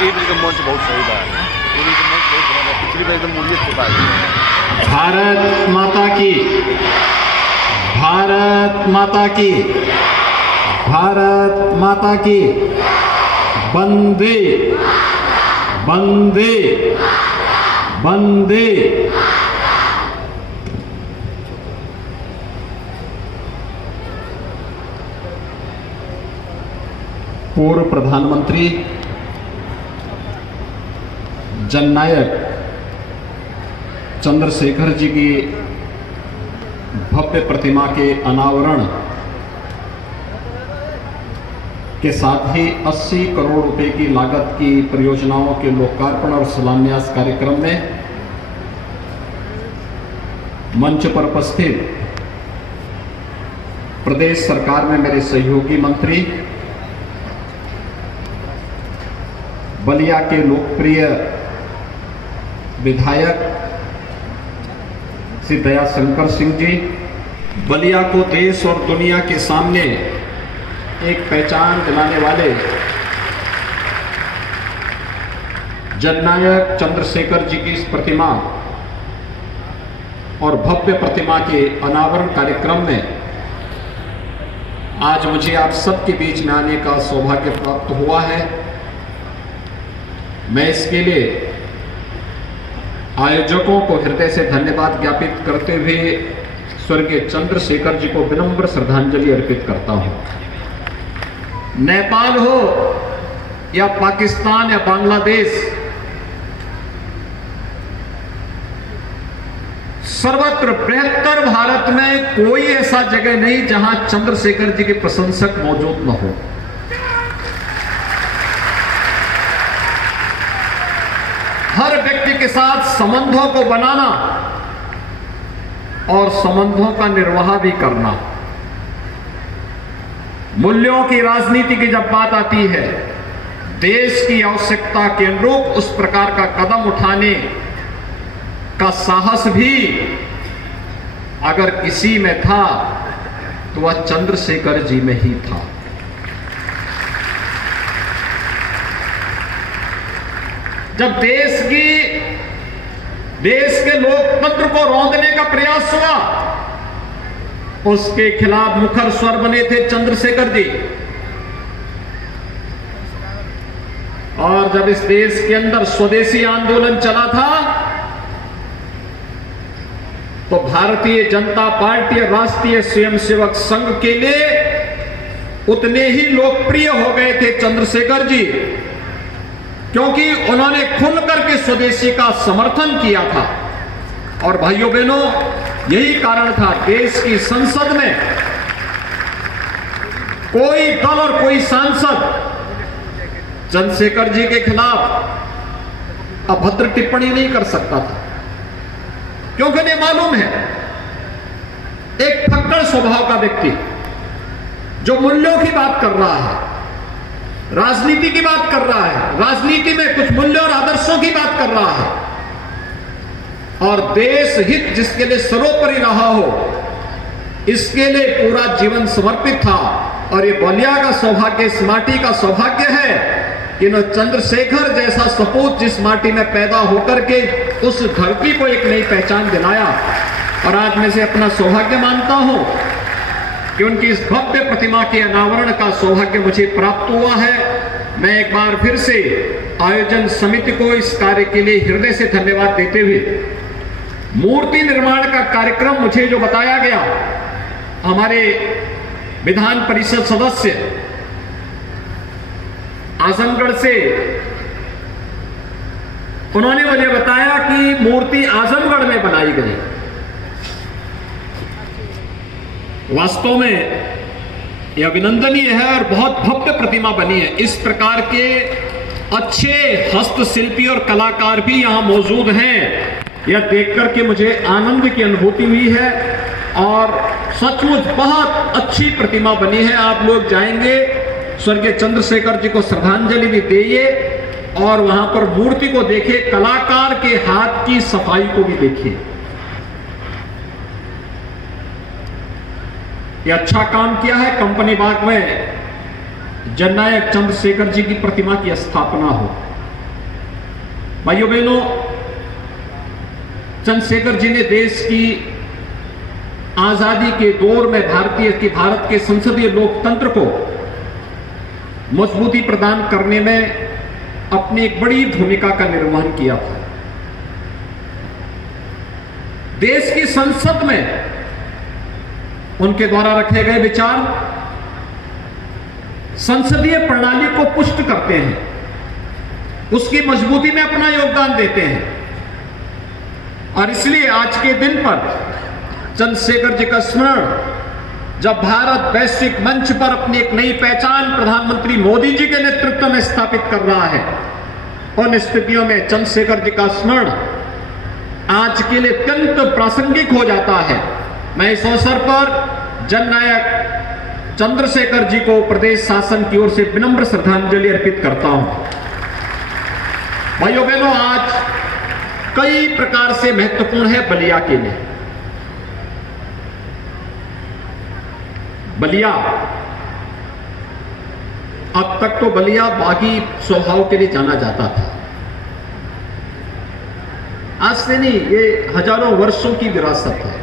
Tourism मंच बहुत सही बा। टूरिज्म मंच बहुत बड़ा बा। पिछली बार एकदम मुड़िए चुका है। भारत माता की, भारत माता की, भारत माता की। वंदे वंदे वंदे। पूर्व प्रधानमंत्री जननायक चंद्रशेखर जी की भव्य प्रतिमा के अनावरण के साथ ही 80 करोड़ रुपए की लागत की परियोजनाओं के लोकार्पण और शिलान्यास कार्यक्रम में मंच पर उपस्थित प्रदेश सरकार में मेरे सहयोगी मंत्री, बलिया के लोकप्रिय विधायक श्री दयाशंकर सिंह जी, बलिया को देश और दुनिया के सामने एक पहचान दिलाने वाले जननायक चंद्रशेखर जी की इस प्रतिमा और भव्य प्रतिमा के अनावरण कार्यक्रम में आज मुझे आप सबके बीच में आने का सौभाग्य प्राप्त हुआ है। मैं इसके लिए आयोजकों को हृदय से धन्यवाद ज्ञापित करते हुए स्वर्गीय चंद्रशेखर जी को विनम्र श्रद्धांजलि अर्पित करता हूं। नेपाल हो या पाकिस्तान या बांग्लादेश, सर्वत्र बृहत्तर भारत में कोई ऐसा जगह नहीं जहां चंद्रशेखर जी के प्रशंसक मौजूद न हो। हर व्यक्ति के साथ संबंधों को बनाना और संबंधों का निर्वाह भी करना। मूल्यों की राजनीति की जब बात आती है, देश की आवश्यकता के अनुरूप उस प्रकार का कदम उठाने का साहस भी अगर किसी में था तो वह चंद्रशेखर जी में ही था। जब देश के लोकतंत्र को रौंदने का प्रयास हुआ, उसके खिलाफ मुखर स्वर बने थे चंद्रशेखर जी। और जब इस देश के अंदर स्वदेशी आंदोलन चला था तो भारतीय जनता पार्टी और राष्ट्रीय स्वयंसेवक संघ के लिए उतने ही लोकप्रिय हो गए थे चंद्रशेखर जी, क्योंकि उन्होंने खुलकर के स्वदेशी का समर्थन किया था। और भाइयों बहनों, यही कारण था देश की संसद में कोई दल और कोई सांसद चंद्रशेखर जी के खिलाफ अभद्र टिप्पणी नहीं कर सकता था, क्योंकि उन्हें मालूम है एक फक्कड़ स्वभाव का व्यक्ति जो मूल्यों की बात कर रहा है, राजनीति की बात कर रहा है, राजनीति में कुछ मूल्य और आदर्शों की बात कर रहा है, और देश हित जिसके लिए सर्वोपरि रहा हो, इसके लिए पूरा जीवन समर्पित था। और ये बलिया का सौभाग्य, इस माटी का सौभाग्य है कि न चंद्रशेखर जैसा सपूत जिस माटी में पैदा होकर के उस धरती को एक नई पहचान दिलाया। और आज मैं से अपना सौभाग्य मानता हूं कि उनकी इस भव्य प्रतिमा के अनावरण का सौभाग्य मुझे प्राप्त हुआ है। मैं एक बार फिर से आयोजन समिति को इस कार्य के लिए हृदय से धन्यवाद देते हुए, मूर्ति निर्माण का कार्यक्रम मुझे जो बताया गया, हमारे विधान परिषद सदस्य आजमगढ़ से, उन्होंने मुझे बताया कि मूर्ति आजमगढ़ में बनाई गई। वास्तव में यह अभिनंदनीय है और बहुत भव्य प्रतिमा बनी है। इस प्रकार के अच्छे हस्तशिल्पी और कलाकार भी यहां मौजूद हैं, यह देखकर के मुझे आनंद की अनुभूति हुई है। और सचमुच बहुत अच्छी प्रतिमा बनी है। आप लोग जाएंगे, स्वर्गीय चंद्रशेखर जी को श्रद्धांजलि भी देइए और वहां पर मूर्ति को देखिए, कलाकार के हाथ की सफाई को भी देखिए। यह अच्छा काम किया है। कंपनी बाग में जननायक चंद्रशेखर जी की प्रतिमा की स्थापना हो, भाइयों बहनों, चंद्रशेखर जी ने देश की आजादी के दौर में भारत के संसदीय लोकतंत्र को मजबूती प्रदान करने में अपनी एक बड़ी भूमिका का निर्वहन किया था। देश की संसद में उनके द्वारा रखे गए विचार संसदीय प्रणाली को पुष्ट करते हैं, उसकी मजबूती में अपना योगदान देते हैं। और इसलिए आज के दिन पर चंद्रशेखर जी का स्मरण जब भारत वैश्विक मंच पर अपनी एक नई पहचान प्रधानमंत्री मोदी जी के नेतृत्व में स्थापित कर रहा है, उन स्थितियों में चंद्रशेखर जी का स्मरण आज के लिए अत्यंत प्रासंगिक हो जाता है। मैं इस अवसर पर जननायक चंद्रशेखर जी को प्रदेश शासन की ओर से विनम्र श्रद्धांजलि अर्पित करता हूं। भाइयों बहनों, आज कई प्रकार से महत्वपूर्ण है बलिया के लिए। बलिया, अब तक तो बलिया बागी स्वभाव के लिए जाना जाता था। आज से नहीं, ये हजारों वर्षों की विरासत है।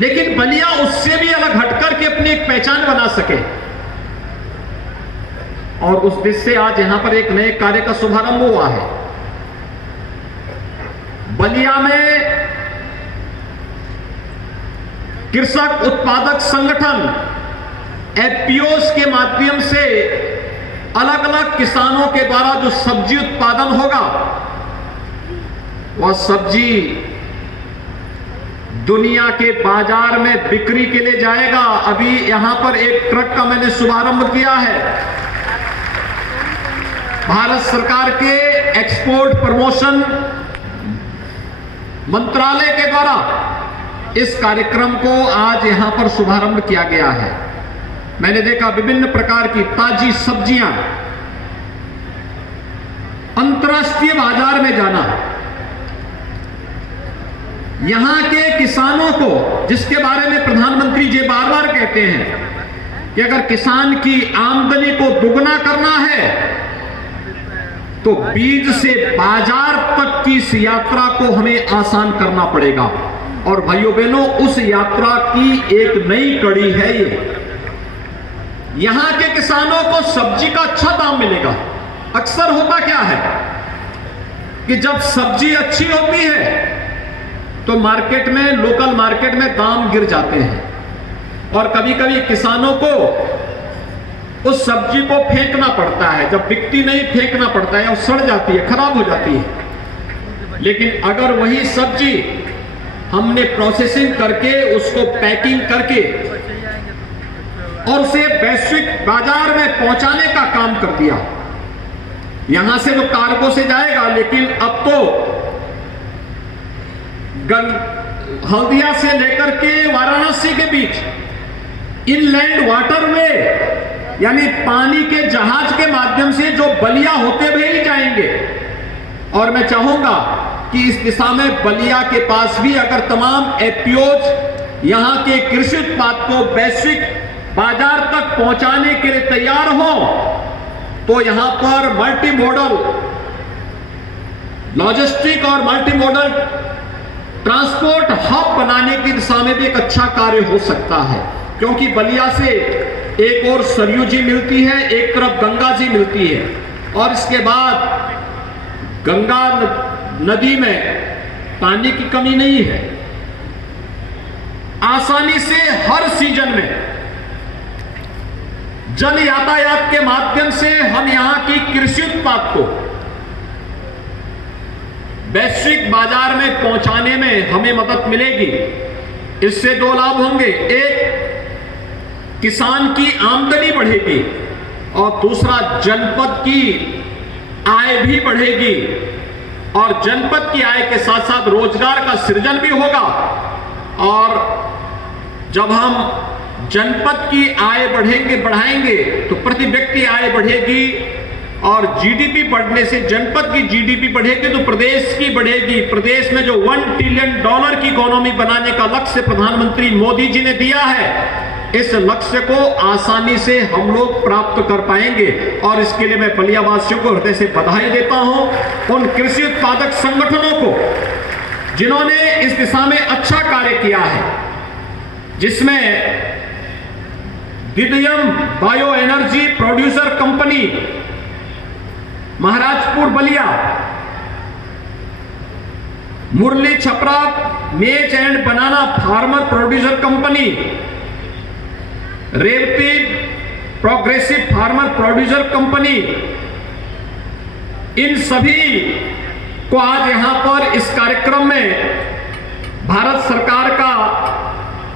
लेकिन बलिया उससे भी अलग हटकर के अपनी एक पहचान बना सके, और उस दिशा से आज यहां पर एक नए कार्य का शुभारंभ हुआ है। बलिया में कृषक उत्पादक संगठन एफपीओस के माध्यम से अलग अलग किसानों के द्वारा जो सब्जी उत्पादन होगा, वह सब्जी दुनिया के बाजार में बिक्री के लिए जाएगा। अभी यहां पर एक ट्रक का मैंने शुभारंभ किया है। भारत सरकार के एक्सपोर्ट प्रमोशन मंत्रालय के द्वारा इस कार्यक्रम को आज यहां पर शुभारंभ किया गया है। मैंने देखा विभिन्न प्रकार की ताजी सब्जियां अंतर्राष्ट्रीय बाजार में जाना, यहां के किसानों को, जिसके बारे में प्रधानमंत्री जी बार बार कहते हैं कि अगर किसान की आमदनी को दुगना करना है तो बीज से बाजार तक की इस यात्रा को हमें आसान करना पड़ेगा। और भाइयों बहनों, उस यात्रा की एक नई कड़ी है ये। यहां के किसानों को सब्जी का अच्छा दाम मिलेगा। अक्सर होता क्या है कि जब सब्जी अच्छी होती है तो मार्केट में, लोकल मार्केट में दाम गिर जाते हैं, और कभी कभी किसानों को उस सब्जी को फेंकना पड़ता है। जब बिकती नहीं, फेंकना पड़ता है, और सड़ जाती है, खराब हो जाती है। लेकिन अगर वही सब्जी हमने प्रोसेसिंग करके, उसको पैकिंग करके और उसे वैश्विक बाजार में पहुंचाने का काम कर दिया, यहां से वो कार्गो से जाएगा, लेकिन अब तो हल्दिया से लेकर के वाराणसी के बीच इनलैंड वाटरवे, यानी पानी के जहाज के माध्यम से जो बलिया होते हुए ही जाएंगे। और मैं चाहूंगा कि इस दिशा में बलिया के पास भी अगर तमाम एफपीओज यहां के कृषि उत्पाद को वैश्विक बाजार तक पहुंचाने के लिए तैयार हो, तो यहां पर मल्टी मॉडल लॉजिस्टिक और मल्टी मॉडल ट्रांसपोर्ट हब बनाने की दिशा में भी एक अच्छा कार्य हो सकता है। क्योंकि बलिया से एक और सरयू जी मिलती है, एक तरफ गंगा जी मिलती है, और इसके बाद गंगा नदी में पानी की कमी नहीं है। आसानी से हर सीजन में जल यातायात के माध्यम से हम यहां की कृषि उत्पाद को वैश्विक बाजार में पहुंचाने में हमें मदद मिलेगी। इससे दो लाभ होंगे, एक किसान की आमदनी बढ़ेगी, और दूसरा जनपद की आय भी बढ़ेगी, और जनपद की आय के साथ साथ रोजगार का सृजन भी होगा। और जब हम जनपद की आय बढ़ाएंगे तो प्रति व्यक्ति आय बढ़ेगी, और जीडीपी बढ़ने से जनपद की जीडीपी बढ़ेगी तो प्रदेश की बढ़ेगी। प्रदेश में जो $1 ट्रिलियन की इकोनॉमी बनाने का लक्ष्य प्रधानमंत्री मोदी जी ने दिया है, इस लक्ष्य को आसानी से हम लोग प्राप्त कर पाएंगे। और इसके लिए मैं बलिया वासियों को हृदय से बधाई देता हूं, उन कृषि उत्पादक संगठनों को जिन्होंने इस दिशा में अच्छा कार्य किया है, जिसमें Divyam bio energy producer company Maharajpur Ballia, Murli Chhapra maize and banana farmer producer company, Revati progressive farmer producer company, इन सभी को आज यहां पर इस कार्यक्रम में भारत सरकार का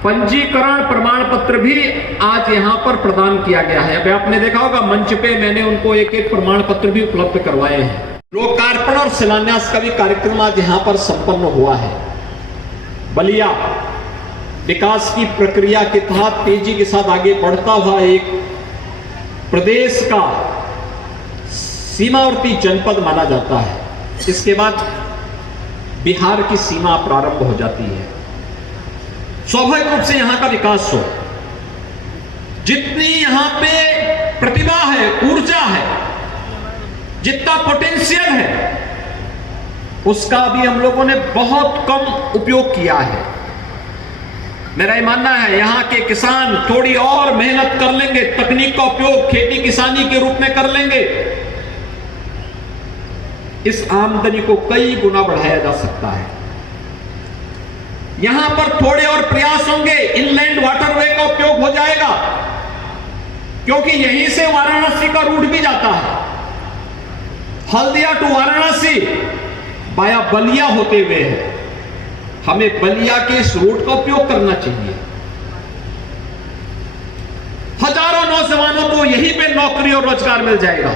पंजीकरण प्रमाण पत्र भी आज यहां पर प्रदान किया गया है। अभी आपने देखा होगा मंच पे मैंने उनको एक एक प्रमाण पत्र भी उपलब्ध करवाए हैं। लोकार्पण और शिलान्यास का भी कार्यक्रम आज यहां पर संपन्न हुआ है। बलिया विकास की प्रक्रिया के तहत तेजी के साथ आगे बढ़ता हुआ एक प्रदेश का सीमावर्ती जनपद माना जाता है। इसके बाद बिहार की सीमा प्रारंभ हो जाती है। स्वाभाविक रूप से यहां का विकास हो, जितनी यहां पे प्रतिभा है, ऊर्जा है, जितना पोटेंशियल है, उसका भी हम लोगों ने बहुत कम उपयोग किया है। मेरा ये मानना है यहां के किसान थोड़ी और मेहनत कर लेंगे, तकनीक का उपयोग खेती किसानी के रूप में कर लेंगे, इस आमदनी को कई गुना बढ़ाया जा सकता है। यहां पर थोड़े और प्रयास होंगे, इनलैंड वाटरवे का उपयोग हो जाएगा, क्योंकि यहीं से वाराणसी का रूट भी जाता है। हल्दिया टू वाराणसी बाया बलिया होते हुए है। हमें बलिया के इस रूट का उपयोग करना चाहिए। हजारों नौजवानों को यहीं पे नौकरी और रोजगार मिल जाएगा।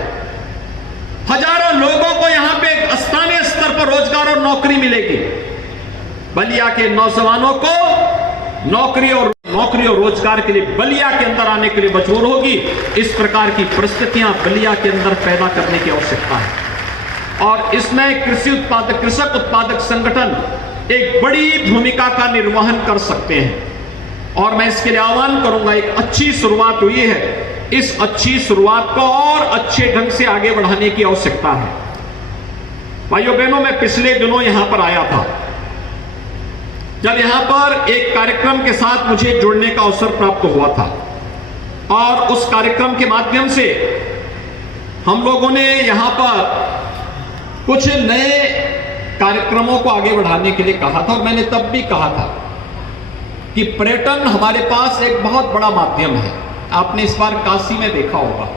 हजारों लोगों को यहां पे स्थानीय स्तर पर रोजगार और नौकरी मिलेगी। बलिया के नौजवानों को नौकरी और रोजगार के लिए बलिया के अंदर आने के लिए मजबूर होगी। इस प्रकार की परिस्थितियां बलिया के अंदर पैदा करने की आवश्यकता है और इसमें कृषक उत्पादक संगठन एक बड़ी भूमिका का निर्वहन कर सकते हैं। और मैं इसके लिए आह्वान करूंगा, एक अच्छी शुरुआत हुई है, इस अच्छी शुरुआत को और अच्छे ढंग से आगे बढ़ाने की आवश्यकता है। भाइयों बहनों, मैं पिछले दिनों यहां पर आया था, जब यहां पर एक कार्यक्रम के साथ मुझे जुड़ने का अवसर प्राप्त हुआ था और उस कार्यक्रम के माध्यम से हम लोगों ने यहां पर कुछ नए कार्यक्रमों को आगे बढ़ाने के लिए कहा था। और मैंने तब भी कहा था कि पर्यटन हमारे पास एक बहुत बड़ा माध्यम है। आपने इस बार काशी में देखा होगा,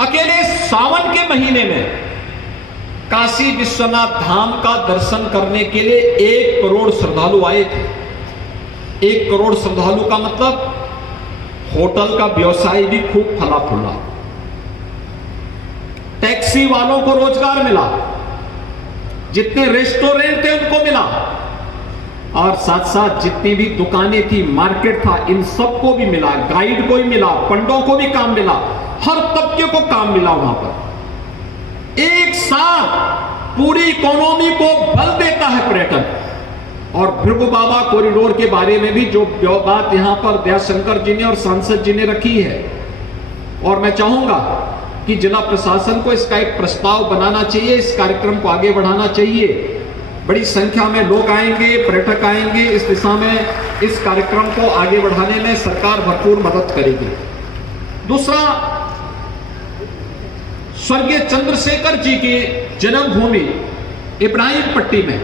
अकेले सावन के महीने में काशी विश्वनाथ धाम का दर्शन करने के लिए 1 करोड़ श्रद्धालु आए थे। 1 करोड़ श्रद्धालु का मतलब होटल का व्यवसाय भी खूब फला फूला, टैक्सी वालों को रोजगार मिला, जितने रेस्टोरेंट थे उनको मिला, और साथ साथ जितनी भी दुकानें थी, मार्केट था, इन सबको भी मिला, गाइड को भी मिला, पंडों को भी काम मिला, हर तबके को काम मिला। वहां पर एक साथ पूरी इकोनॉमी को बल देता है पर्यटन। और भृगु बाबा कॉरिडोर के बारे में भी जो बात यहां पर दयाशंकर जी ने और सांसद जी ने रखी है, और मैं चाहूंगा कि जिला प्रशासन को इसका एक प्रस्ताव बनाना चाहिए, इस कार्यक्रम को आगे बढ़ाना चाहिए। बड़ी संख्या में लोग आएंगे, पर्यटक आएंगे, इस दिशा में इस कार्यक्रम को आगे बढ़ाने में सरकार भरपूर मदद करेगी। दूसरा, स्वर्गीय चंद्रशेखर जी की जन्मभूमि इब्राहिम पट्टी में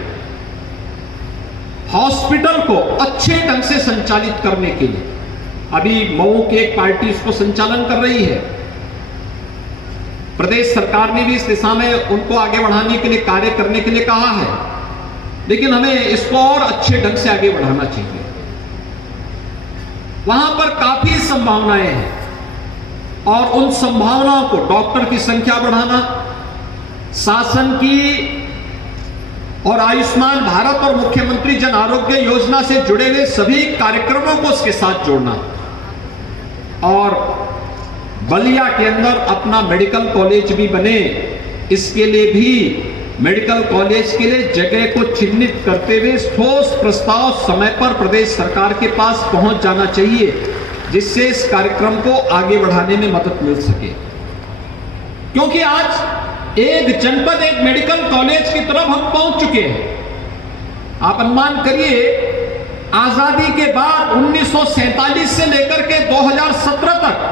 हॉस्पिटल को अच्छे ढंग से संचालित करने के लिए अभी मऊ की एक पार्टी इसको संचालन कर रही है। प्रदेश सरकार ने भी इस दिशा में उनको आगे बढ़ाने के लिए कार्य करने के लिए कहा है, लेकिन हमें इसको और अच्छे ढंग से आगे बढ़ाना चाहिए। वहां पर काफी संभावनाएं हैं और उन संभावनाओं को डॉक्टर की संख्या बढ़ाना, शासन की और आयुष्मान भारत और मुख्यमंत्री जन आरोग्य योजना से जुड़े हुए सभी कार्यक्रमों को उसके साथ जोड़ना, और बलिया के अंदर अपना मेडिकल कॉलेज भी बने, इसके लिए भी मेडिकल कॉलेज के लिए जगह को चिन्हित करते हुए ठोस प्रस्ताव समय पर प्रदेश सरकार के पास पहुंच जाना चाहिए, जिससे इस कार्यक्रम को आगे बढ़ाने में मदद मिल सके। क्योंकि आज एक जनपद, एक मेडिकल कॉलेज की तरफ हम पहुंच चुके हैं। आप अनुमान करिए, आजादी के बाद 1947 से लेकर के 2017 तक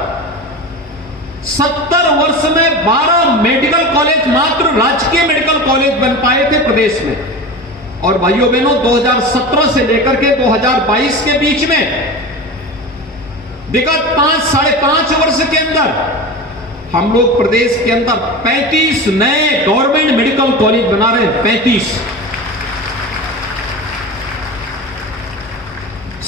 70 वर्ष में 12 मेडिकल कॉलेज, मात्र राजकीय मेडिकल कॉलेज बन पाए थे प्रदेश में। और भाइयों बहनों, 2017 से लेकर के 2022 के बीच में विगत 5-5.5 वर्ष के अंदर हम लोग प्रदेश के अंदर 35 नए गवर्नमेंट मेडिकल कॉलेज बना रहे हैं। 35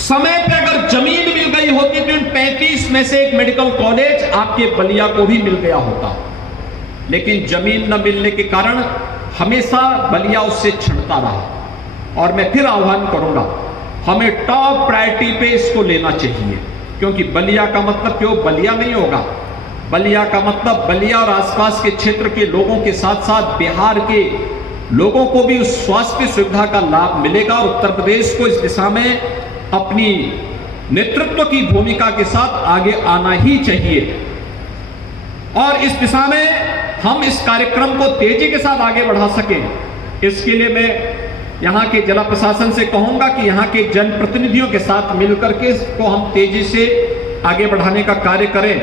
समय पे अगर जमीन मिल गई होती तो इन 35 में से एक मेडिकल कॉलेज आपके बलिया को भी मिल गया होता, लेकिन जमीन न मिलने के कारण हमेशा बलिया उससे छिड़ता रहा। और मैं फिर आह्वान करूंगा, हमें टॉप प्रायोरिटी पे इसको लेना चाहिए, क्योंकि बलिया का मतलब क्यों बलिया नहीं होगा, बलिया का मतलब बलिया और आसपास के क्षेत्र के लोगों के साथ साथ बिहार के लोगों को भी उस स्वास्थ्य सुविधा का लाभ मिलेगा। और उत्तर प्रदेश को इस दिशा में अपनी नेतृत्व की भूमिका के साथ आगे आना ही चाहिए। और इस दिशा में हम इस कार्यक्रम को तेजी के साथ आगे बढ़ा सकें, इसके लिए मैं यहां के जिला प्रशासन से कहूंगा कि यहां के जनप्रतिनिधियों के साथ मिलकर के इसको हम तेजी से आगे बढ़ाने का कार्य करें।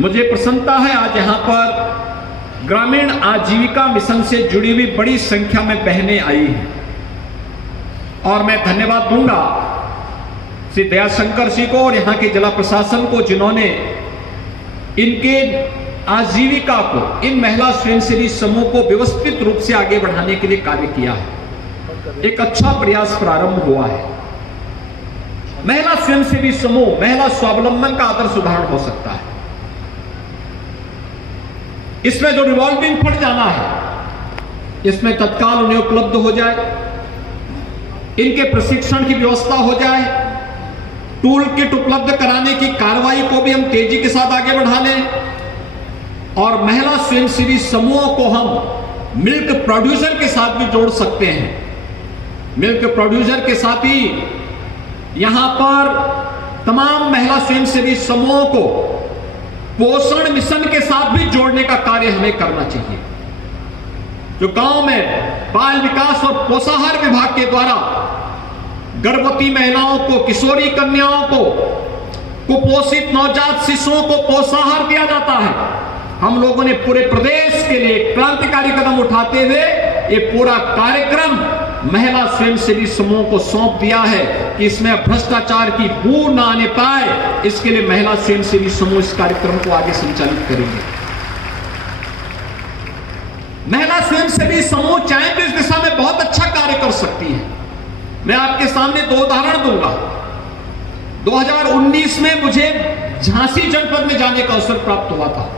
मुझे प्रसन्नता है, आज यहां पर ग्रामीण आजीविका मिशन से जुड़ी हुई बड़ी संख्या में बहनें आई हैं, और मैं धन्यवाद दूंगा श्री दयाशंकर जी को और यहां के जिला प्रशासन को, जिन्होंने इनके आजीविका को, इन महिला स्वयंसेवी समूह को व्यवस्थित रूप से आगे बढ़ाने के लिए कार्य किया है। एक अच्छा प्रयास प्रारंभ हुआ है। महिला स्वयंसेवी समूह महिला स्वावलंबन का आदर्श उदाहरण हो सकता है। इसमें जो रिवॉल्विंग फंड जाना है, इसमें तत्काल उन्हें उपलब्ध हो जाए, इनके प्रशिक्षण की व्यवस्था हो जाए, टूल किट उपलब्ध कराने की कार्रवाई को भी हम तेजी के साथ आगे बढ़ा लें, और महिला स्वयंसेवी समूहों को हम मिल्क प्रोड्यूसर के साथ भी जोड़ सकते हैं। मिल्क प्रोड्यूसर के साथ ही यहां पर तमाम महिला स्वयंसेवी समूहों को पोषण मिशन के साथ भी जोड़ने का कार्य हमें करना चाहिए। जो गांव में बाल विकास और पोषाहार विभाग के द्वारा गर्भवती महिलाओं को, किशोरी कन्याओं को, कुपोषित नवजात शिशुओं को पोषाहार दिया जाता है, हम लोगों ने पूरे प्रदेश के लिए क्रांतिकारी कदम उठाते हुए ये पूरा कार्यक्रम महिला स्वयंसेवी समूह को सौंप दिया है कि इसमें भ्रष्टाचार की बू ना आने पाए, इसके लिए महिला स्वयंसेवी समूह इस कार्यक्रम को आगे संचालित करेंगे। महिला स्वयंसेवी समूह चाहे तो इस दिशा में बहुत अच्छा कार्य कर सकती है। मैं आपके सामने 2 उदाहरण दूंगा। 2019 में मुझे झांसी जनपद में जाने का अवसर प्राप्त हुआ था,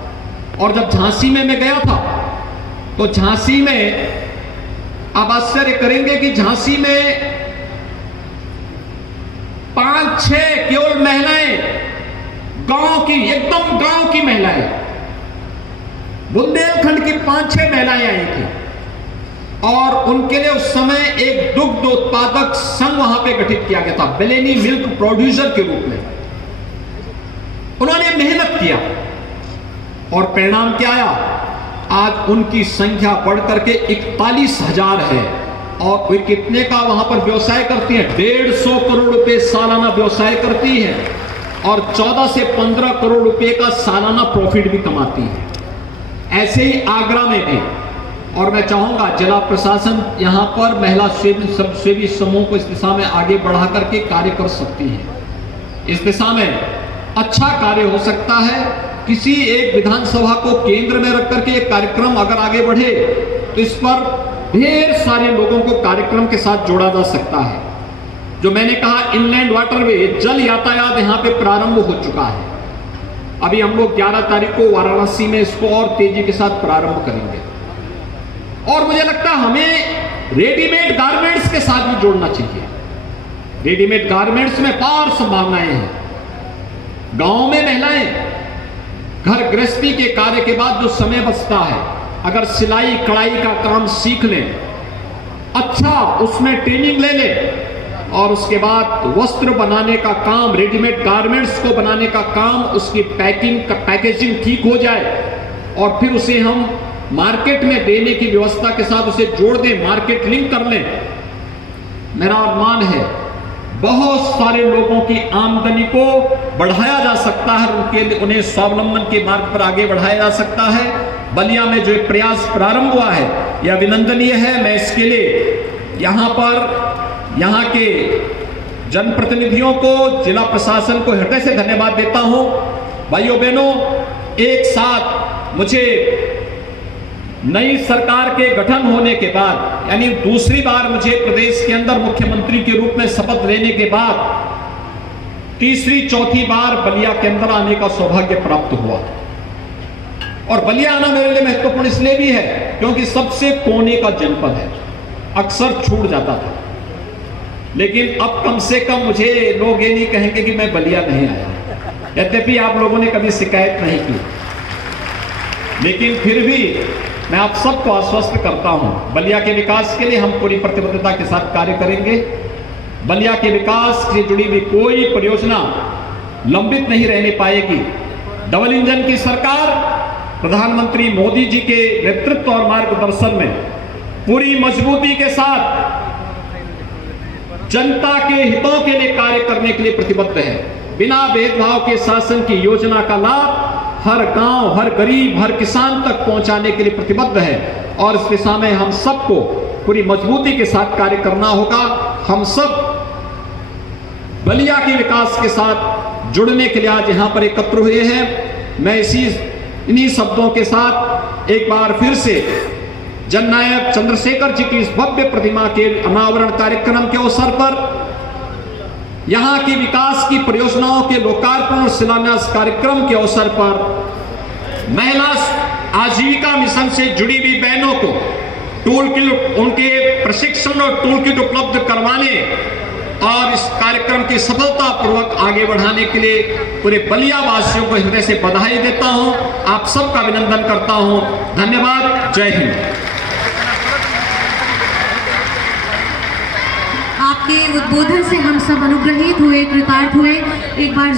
और जब झांसी में मैं गया था तो झांसी में आप आश्चर्य करेंगे कि झांसी में 5-6 केवल महिलाएं, गांव की, एकदम गांव की महिलाएं, बुंदेलखंड की 5-6 महिलाएं आई थी, और उनके लिए उस समय एक दुग्ध उत्पादक संघ वहां पे गठित किया गया था, बेलेनी मिल्क प्रोड्यूसर के रूप में। उन्होंने मेहनत किया और परिणाम क्या आया? आज उनकी संख्या बढ़कर के 41,000 है, और वे कितने का वहां पर व्यवसाय करती है? 150 करोड़ रुपए सालाना व्यवसाय करती है, और 14 से 15 करोड़ रुपए का सालाना प्रॉफिट भी कमाती है। ऐसे ही आगरा में भी, और मैं चाहूंगा जिला प्रशासन यहां पर महिला स्वयंसेवी समूह को इस दिशा में आगे बढ़ा करके कार्य कर सकती है। इस दिशा में अच्छा कार्य हो सकता है। किसी एक विधानसभा को केंद्र में रख करके एक कार्यक्रम अगर आगे बढ़े तो इस पर ढेर सारे लोगों को कार्यक्रम के साथ जोड़ा जा सकता है। जो मैंने कहा, इनलैंड वाटरवे, जल यातायात यहां पे प्रारंभ हो चुका है। अभी हम लोग 11 तारीख को वाराणसी में इसको और तेजी के साथ प्रारंभ करेंगे, और मुझे लगता है हमें रेडीमेड गारमेंट्स के साथ भी जोड़ना चाहिए। रेडीमेड गारमेंट्स में पार संभावनाएं हैं। गांव में महिलाएं घर गृहस्थी के कार्य के बाद जो समय बचता है अगर सिलाई कढ़ाई का काम सीख लें, अच्छा उसमें ट्रेनिंग ले लें और उसके बाद वस्त्र बनाने का काम, रेडीमेड गारमेंट्स को बनाने का काम, उसकी पैकेजिंग ठीक हो जाए और फिर उसे हम मार्केट में देने की व्यवस्था के साथ उसे जोड़ दें, मार्केट लिंक कर लें। मेरा अनुमान है बहुत सारे लोगों की आमदनी को बढ़ाया जा सकता है, उन्हें स्वावलंबन के मार्ग पर आगे बढ़ाया जा सकता है। बलिया में जो प्रयास प्रारंभ हुआ है यह अभिनंदनीय है। मैं इसके लिए यहाँ के जनप्रतिनिधियों को, जिला प्रशासन को हृदय से धन्यवाद देता हूं। भाइयों बहनों, एक साथ मुझे नई सरकार के गठन होने के बाद, यानी दूसरी बार मुझे प्रदेश के अंदर मुख्यमंत्री के रूप में शपथ लेने के बाद तीसरी चौथी बार बलिया के अंदर आने का सौभाग्य प्राप्त हुआ। और बलिया आना मेरे लिए महत्वपूर्ण इसलिए भी है क्योंकि सबसे कोने का जनपद है, अक्सर छूट जाता था, लेकिन अब कम से कम मुझे लोग ये नहीं कहेंगे कि मैं बलिया नहीं आया। यद्यपि आप लोगों ने कभी शिकायत नहीं की, लेकिन फिर भी मैं आप सबको आश्वस्त करता हूं, बलिया के विकास के लिए हम पूरी प्रतिबद्धता के साथ कार्य करेंगे। बलिया के विकास से जुड़ी हुई कोई परियोजना लंबित नहीं रहने पाएगी। डबल इंजन की सरकार प्रधानमंत्री मोदी जी के नेतृत्व और मार्गदर्शन में पूरी मजबूती के साथ जनता के हितों के लिए कार्य करने के लिए प्रतिबद्ध है। बिना भेदभाव के शासन की योजना का लाभ हर गांव, हर गरीब, हर किसान तक पहुंचाने के लिए प्रतिबद्ध है और इस दिशा में हम सबको पूरी मजबूती के साथ कार्य करना होगा। हम सब बलिया के विकास के साथ जुड़ने के लिए आज यहां पर एकत्र हुए हैं। मैं इन्हीं शब्दों के साथ एक बार फिर से जननायक चंद्रशेखर जी की इस भव्य प्रतिमा के अनावरण कार्यक्रम के अवसर पर, यहां की विकास की परियोजनाओं के लोकार्पण और शिलान्यास कार्यक्रम के अवसर पर महिला आजीविका मिशन से जुड़ी हुई बहनों को टूल किट, उनके प्रशिक्षण और टूल किट उपलब्ध करवाने और इस कार्यक्रम की सफलतापूर्वक आगे बढ़ाने के लिए पूरे बलिया वासियों को हृदय से बधाई देता हूं। आप सबका अभिनंदन करता हूं। धन्यवाद। जय हिंद। आपके उद्बोधन से हम सब अनुग्रहित हुए, कृतार्थ हुए। एक बार